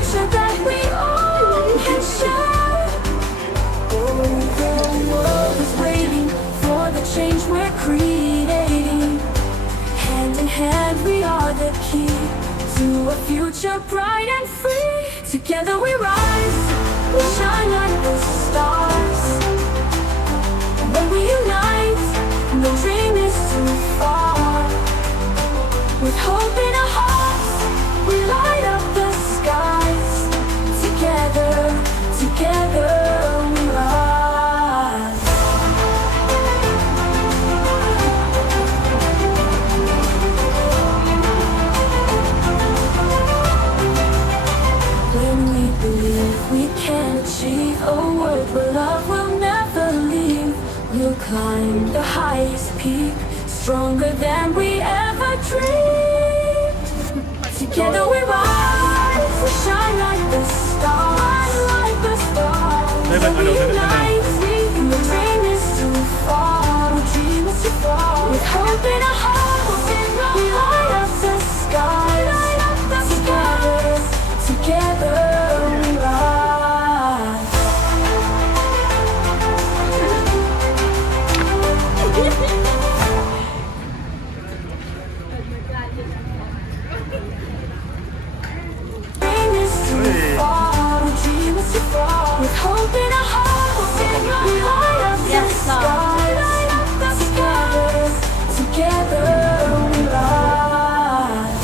future that we all can share. Oh, the world is waiting for the change we're creating. Hand in hand we are the key to a future bright and free. Together we rise, we shine like the stars. When we unite, no dream is too far. With hope in our hearts, we light up the skies. Together, together we rise. When we believe we can achieve a world where love will never leave, we'll climb the highest peak, stronger than we ever dreamed. Together we rise, we shine like the stars, like the stars. When we unite, no dream is too far, no dream is too far. With hope in our hearts, we light up the sky. Together, together we rise. With hope in our hearts, we light up the sky. Together, together we rise.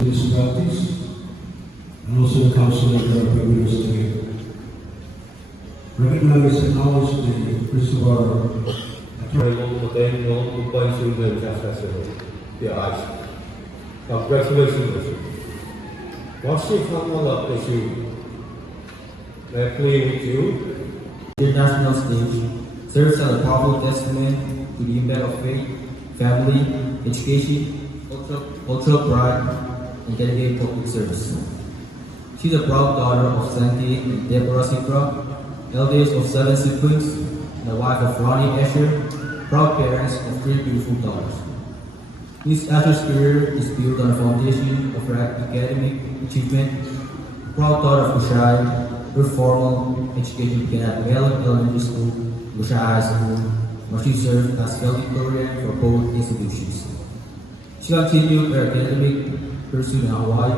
municipalities, and also the council that are with us today. recognize and acknowledge the first of our Prego Moderno un paese del Casassero di Ice. Congratulations. What's your follow-up issue? May I play with you? International stage serves as a powerful testament to the impact of faith, family, education, cultural pride, and dedicated public service. She is a proud daughter of Santi and Deborah Sikra, eldest of 7 siblings, and the wife of Ronnie Asher, proud parents of 3 beautiful daughters. Miss Asher's career is built on a foundation of her academic achievement. Proud daughter of Bushai, her formal education began at Mellon Elementary School, Bushai High School, where she served as valedictorian for both institutions. She continued her academic pursuit in Hawaii,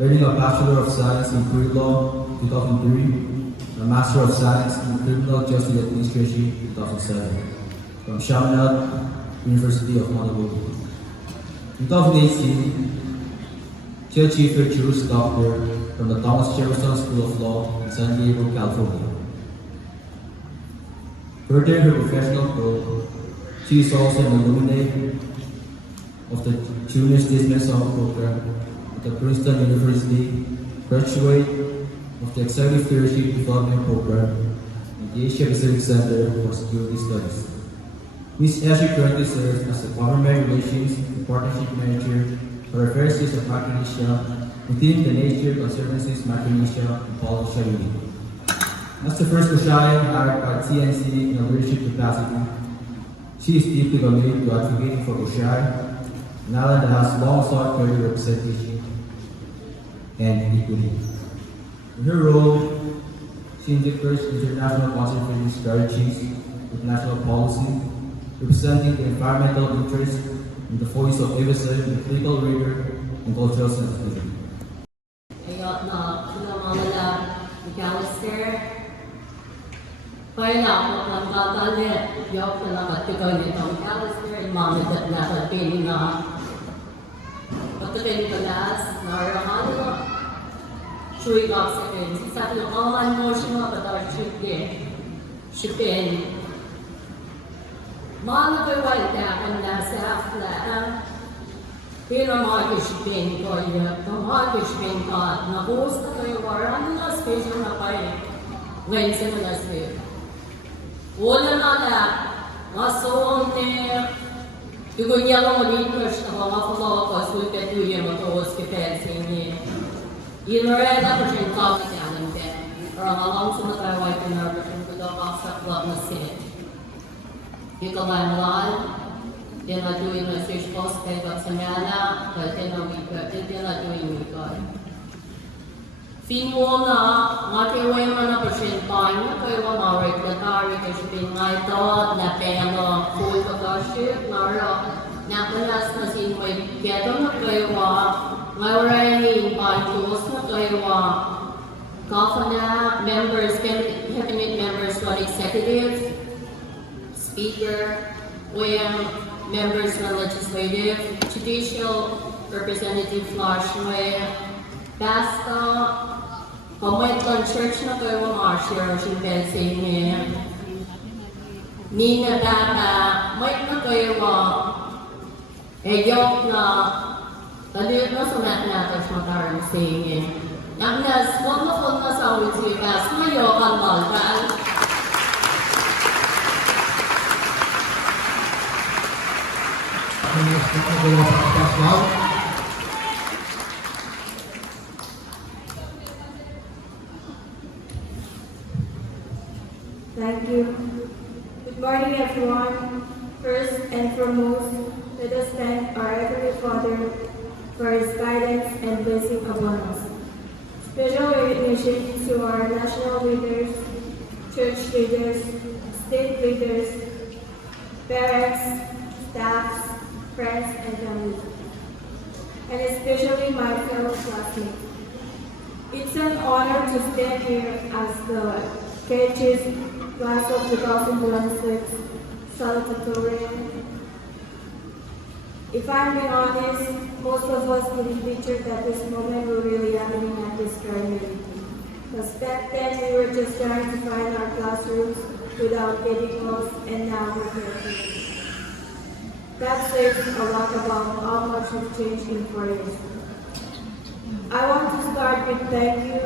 earning a Bachelor of Science in Career Law in 2003, a Master of Science in Criminal Justice Administration in 2007 from Chaminade University of Honolulu. In 2018, she achieved her Juris Doctor from the Thomas Jefferson School of Law in San Diego, California. Furthering her professional growth, she is also an alumni of the Junior Statesman Summer Program at the Princeton University, graduate of the Executive Leadership Development Program and the Asia Pacific Center for Security Studies. Ms. Ashley currently serves as the Government Relations and Partnership Manager for Affairs of Micronesia within the Nature Conservancy's Micronesia and Polynesia Unit. As the first Bushayan hired by TNC in a leadership capacity, she is deeply committed to advocating for Bushai, an island that has long sought greater representation and equity. In her role, she integrates international conservation strategies with national policy, representing the environmental interests and the voice of Everson in critical rigor and cultural sensitivity. Ayot na pinamamala ni Callister. Kaya na ako ang kakalit. Yok na lang at ikaw nitong Callister. Imamit at nakapili na. Pagkakili ka nas, narahan na. Chuy ka sa akin. Sabi ng kaman mo siya mga batar chipin. Chipin. Mga nagawaldakan na sa aflaan, pero mga kishipin ko yun, mga kishipin ka, nakuus na kayo waran na special na kayo, when sa mga sir. Wala na na, masawang na, tugunya ko mag-interest na mga palawa ko, sulkat tuya matuos kita sa inyo. Inuray na ko siya kami sa alam ka, para malang sumataway ko na rin ko daw sa club na siya. Ikaw dia na doing research post kay Baksamana, kaya na wika, dia na doing wika. Finwo na, matiway man na pasyentay na kayo mga regulatory kasi pinay ito, na peno full pagkaship, napalas na sinway, kaya na kayo ngayon in tools na kayo kafa na members, cabinet members, executive, speaker, when members of legislative, judicial, representative flash, when basta, comment on church na kayo mga share, shimpensing niya. Nina data, may na kayo yok na, talit na sa natin sa matarang singin. Ang nas, kung na sa ulit bas, mayok ang maldan. Thank you. Good morning, everyone. First and foremost, let us thank our Heavenly Father for His guidance and blessing upon us. Special recognition to our national leaders, church leaders, state leaders, parents, staffs, friends, and family, and especially my fellow classmates. It's an honor to stand here as the KHS class of 2026 salutatorian. If I'm being honest, most of us didn't picture that this moment was really happening at this primary. Because back then we were just trying to find our classrooms without getting lost, and now we're here. That says a lot about how much we've changed in 4 years. I want to start with thank you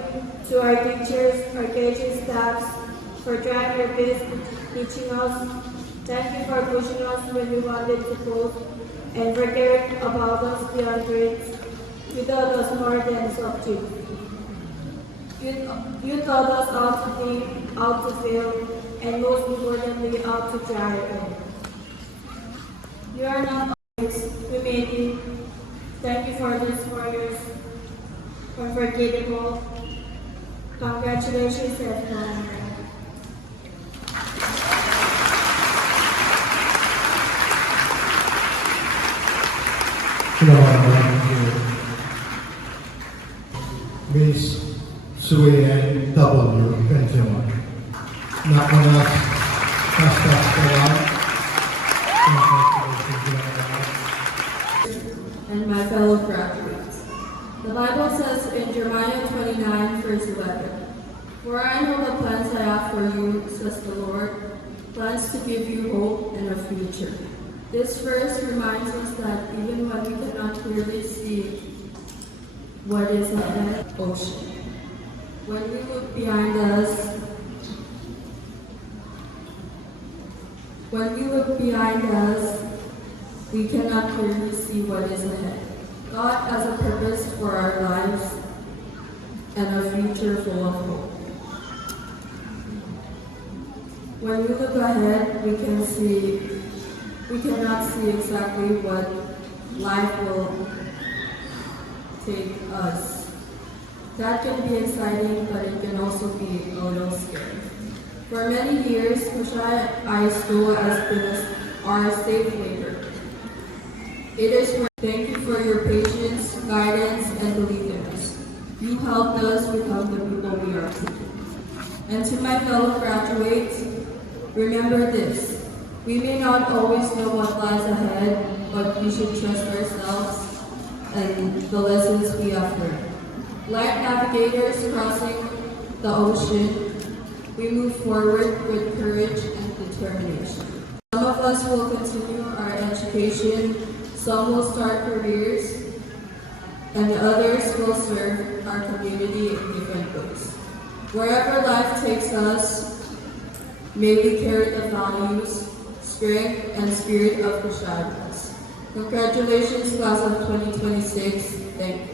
to our teachers, our KHS staffs, for trying your best teaching us. Thank you for pushing us when we wanted to close, and for caring about us beyond grades. You taught us more than subjects. You taught us how to think, how to fail, and most importantly, how to try again. You are not always, we made it. Thank you for these 4 years. Unforgettable. Congratulations, everyone. Miss Suyan W. Benjamin. Nakunas Kastas Kawan. And my fellow graduates. The Bible says in Jeremiah 29, verse 11, "For I know the plans I have for you, says the Lord, plans to give you hope and a future." This verse reminds us that even when we cannot clearly see what is ahead, ocean. When we look behind us, we cannot clearly see what is ahead. God has a purpose for our lives and a future full of hope. When we look ahead, we cannot see exactly what life will take us. That can be exciting, but it can also be a little scary. For many years, Kushai High School has been our safe haven. It is where thank you for your patience, guidance, and belief in us. You helped us become the people we are today. And to my fellow graduates, remember this. We may not always know what lies ahead, but we should trust ourselves and the lessons we have learned. Like navigators crossing the ocean, we move forward with courage and determination. Some of us will continue our education, some will start careers, and others will serve our community in different ways. Wherever life takes us, may we carry the values, strength, and spirit of Kushai. Congratulations, class of 2026. Thank you.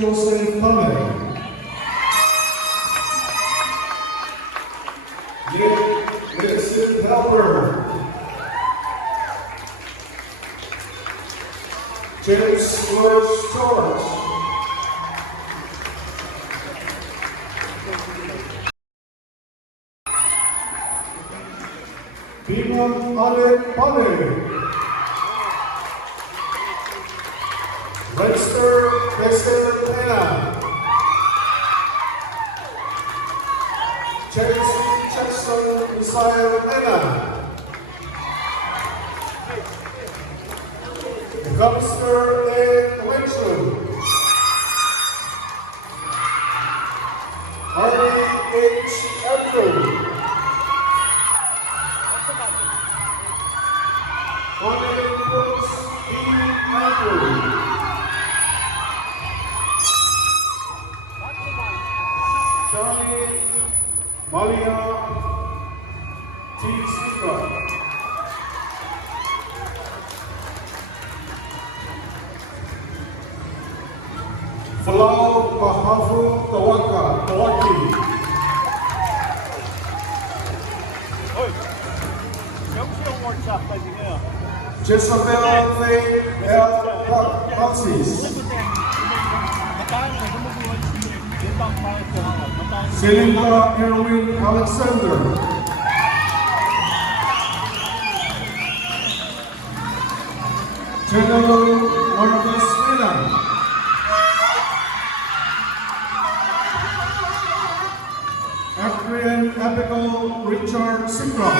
Joseph Pame. Medicine helper. James George George. Bimon Ale Pame. Webster Pena. Chelsea Jackson Messiah Pena. Gumster A. Winston. Harvey H. Andrew. Bonnie Brooks B. Andrew. Charlie Malia T. Sika. Falau Mahafu Tawaki. Jezebel Faye L. Francis. Selinda Erwin Alexander. General Marcus Mena. Abigail Richard Singram.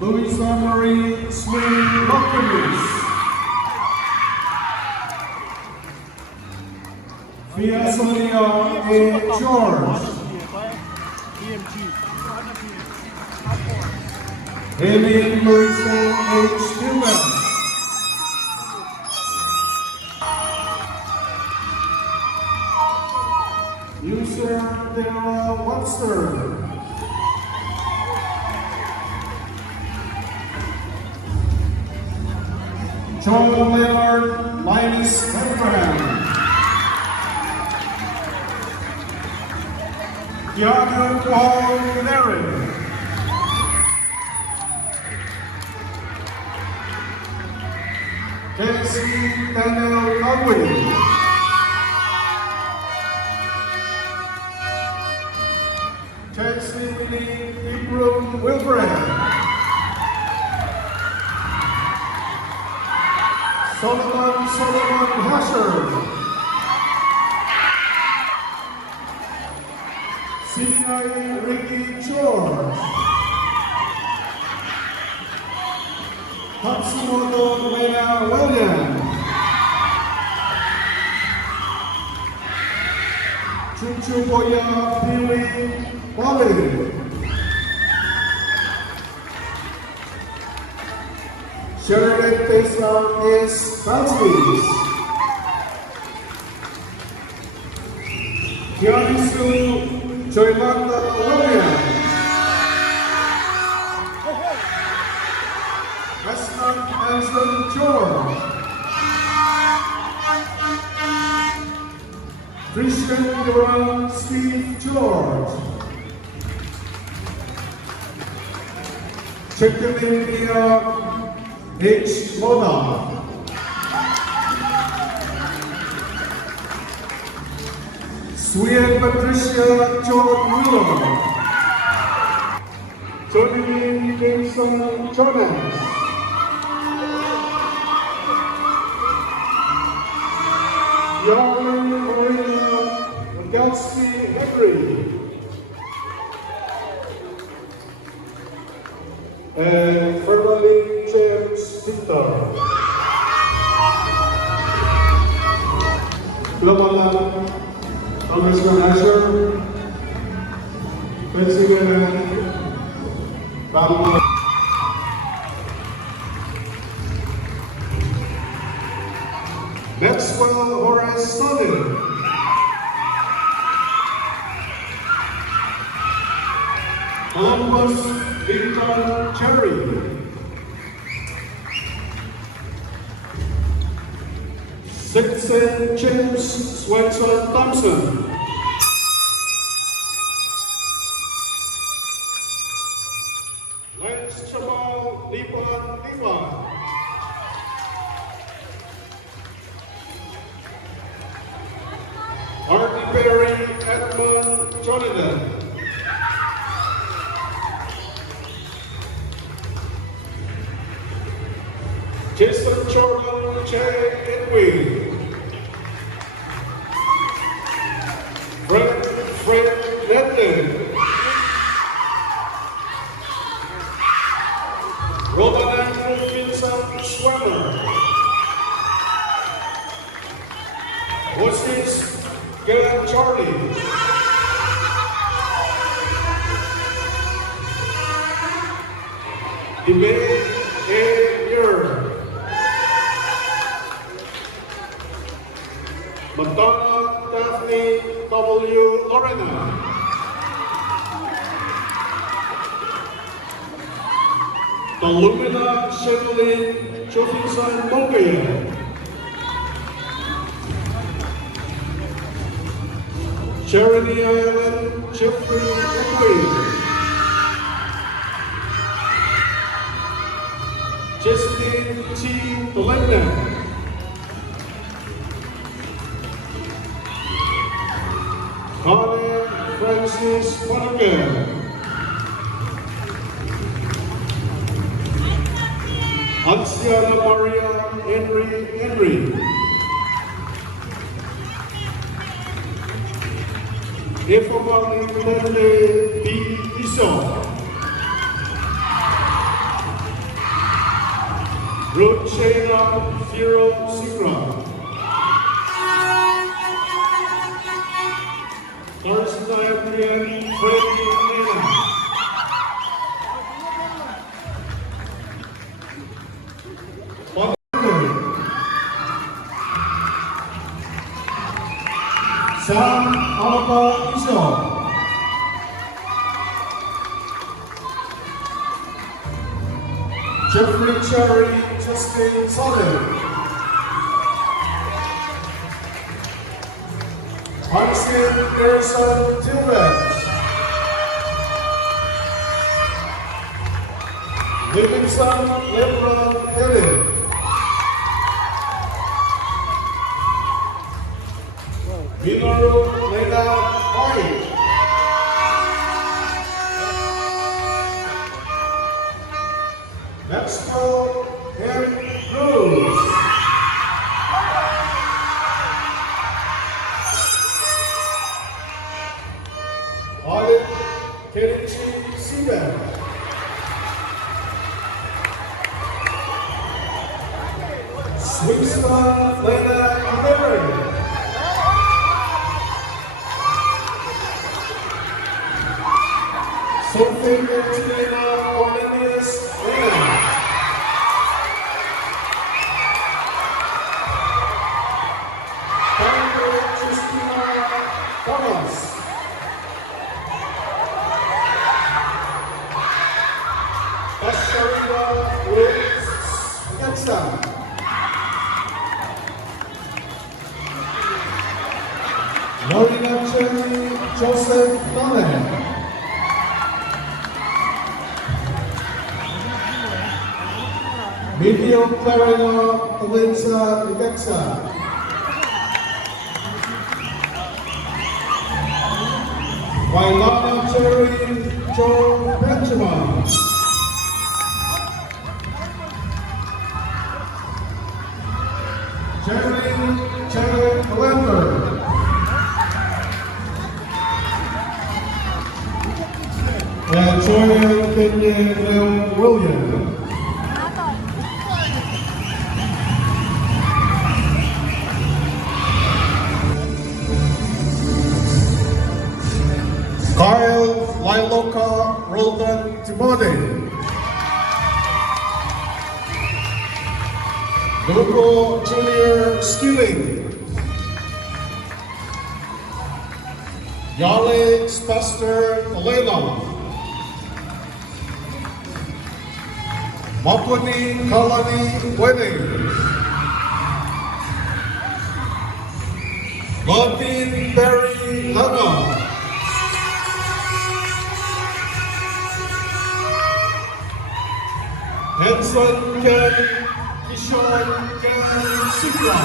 Louisa Marie Smith Lockeries. Via Sonia A. George. Haley Marissa H. Newman. User Dara Watson. John Leonard Linus Abraham. Keanu Paul Canary. Casey Daniel Conway. Casey Lee Ibram Wilbraham. Solomon Hasher. Senior Ricky George. Hatsumoto Mena William. Chuchuboya Pili Wally. Sheridan Tesa S. Francis. Kianisu Joylanda Williams. Western Anson George. Christian Duran Steve George. Chicken India H. Mona. Sweet Patricia John Wheeler. Tony Jameson Jonas. Yarley Marina Galsky Henry. And Ferrari James Victor. Global Congressman Asher, President Bangladesh. Maxwell Horace Sonnen. Columbus Victor Cherry. Sixen James Swenson Thompson. Lance Chabal Lipan Lipan. Artie Perry Edmund Jonathan. Jason Jordan J. Edwin. Fred Ledley. Robert Andrew Vincent Schwemmer. What's this? Galen Charlie. Debate A. Year. Madonna Daphne W. Lorena. Illumina Sherilyn Jofinson Mongaya. Charity Island Jeffrey Edwin. Justine T. Belinda. Colin Francis Monaghan. Anciana Maria Henry. Ifamang Tende B. Iso. Road Shayna Zero Sikra. Thursday Adrian Freddie Nena. Sam Alaba Iso. Jeffrey Cherry Justin Solid. Hansen Harrison Tilbert. Livingston Lebron Elliott. Minoru Leda White. Maxwell M. Cruz. Audit Kenichi Sieben. Swingston Leda Mary. Sophie Angelina Ornelas Lena. Founder Christina Thomas. Asharina Rose Getza. Lorena Cherry Joseph Donner. Mivio Clarina Alinsa Igexa. Wailana Cherry Joe Benjamin. Jeremy Cherry Kalender. And Joya Kenya Williams. Kyle Liloka Roldan Timone. Grupo Junior Skilling. Yale Spester Alela. Mapuni Kalani Wedding. Godin Berry Lana. Henson Ken Kishore Ken Sikra.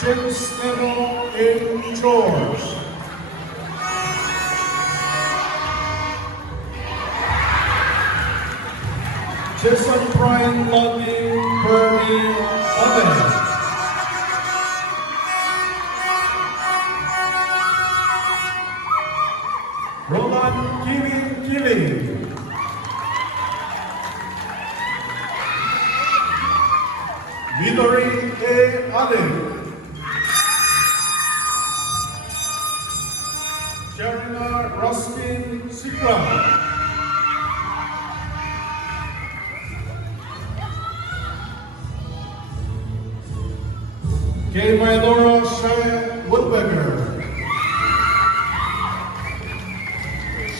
James Neville in George. Jason Brian Lundy Bernie Amen. Roland Giving. Midori A. Allen. Sharina Ruskin Sikra. Kay Maylora Shea Woodbecker.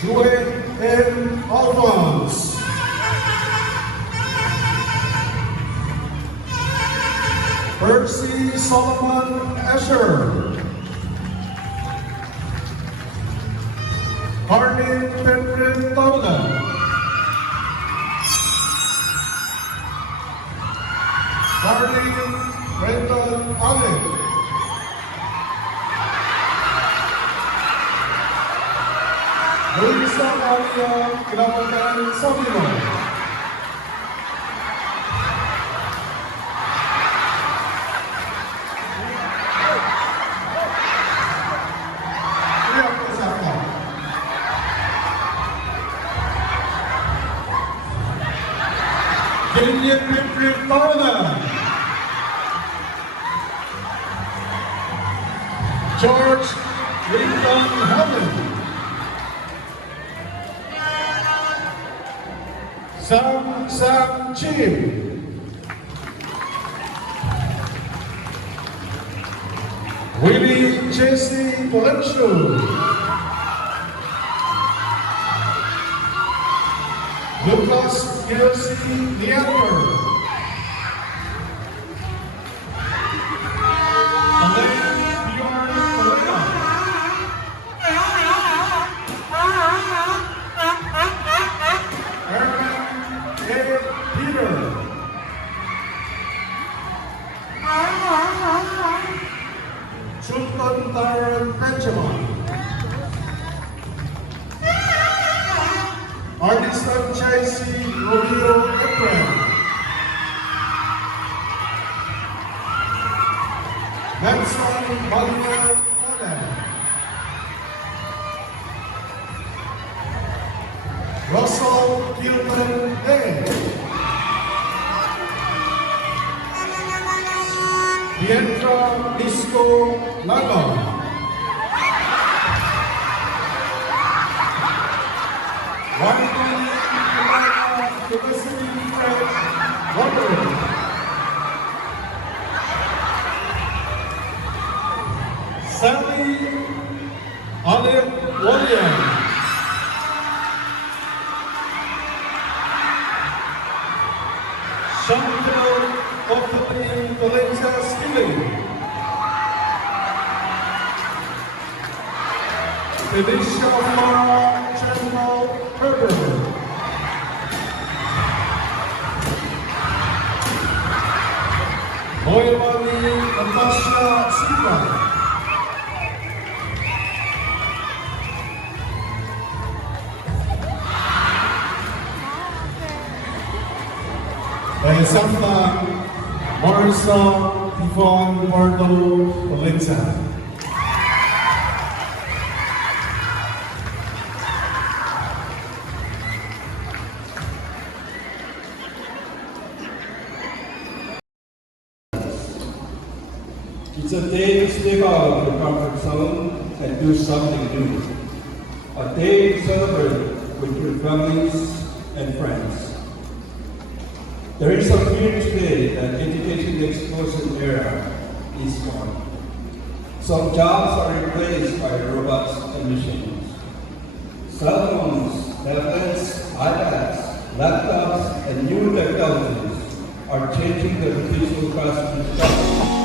Joy M. Alphonse. Percy Solomon Asher. Hardin Penrin Towna. Hardin Brendan Allen. Melissa Maria Grabakan Sabino. Priya Pasaka. Kenya Pitri Tarna. George Lincoln Helen. Sam Chim. Willie Jesse Polencio. Lucas Kelsey Leander. Alain Bjorn Polena. Aaron A. Peter. Sultan Taran Benjamin. Artisan Chelsea Romeo Ephraim. Benson Manuel Oden. Russell Gilman Day. Pietro Disco Lago. Wonderful University Fred Wonderful. Sally Olive Williams. Chantal Ophelia Valencia Skilling. Felicia Flora Channel Herbert. Moyamani Natasha Silva. Santa Marisa Yvonne Pardo Valencia. It's a day to step out of your comfort zone and do something new. A day to celebrate with your families and friends. There is a fear today that education explosion era is gone. Some jobs are replaced by robots and machines. Cell phones, tablets, iPads, laptops, and new technologies are changing the traditional classroom structure.